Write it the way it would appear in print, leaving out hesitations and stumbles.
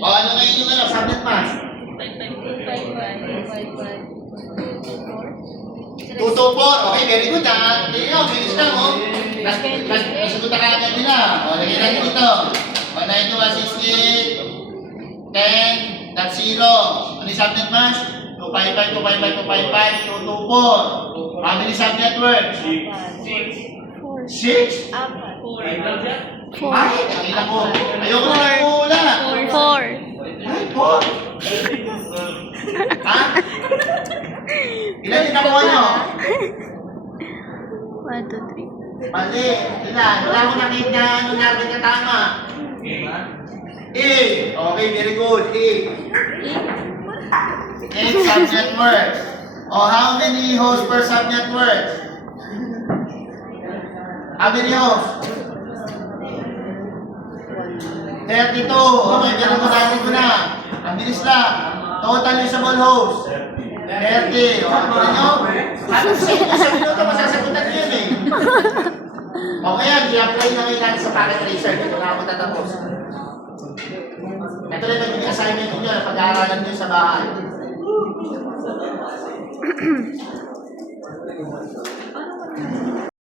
O, ano ngayon yung ano? Subnet mask? 224. Okay, very good ha. Hindi nyo, bilis lang oh. Nasagot na kagad nila. O, lagyan natin dito. 192, 168, 10, that's 0. Ano yung subnet mask? 255, 255, 255, 224. How many subnet words? 6? 4. Ay, ang ina ko. Ayoko na nag-uula. 4. Ay, 4. Ha? Ilan yung nakuha nyo? 1, 2, 3. Mali. Ilan? Wala akong nakita ano natin na tama. A. Okay, very good. A. 8 subject words. Oh, how many hosts per subject words? How many hosts? 32. Okay, pero natin ko na. Ang bilis lang. Total usable host. 30. O, ano nyo? Sa minuto, masasagutan nyo yun eh. Okay yan, i-apply na ngayon natin sa packet tracer. Ito na ako tatapos. Ito na yung assignment nyo na pag-aaralan nyo sa bahay.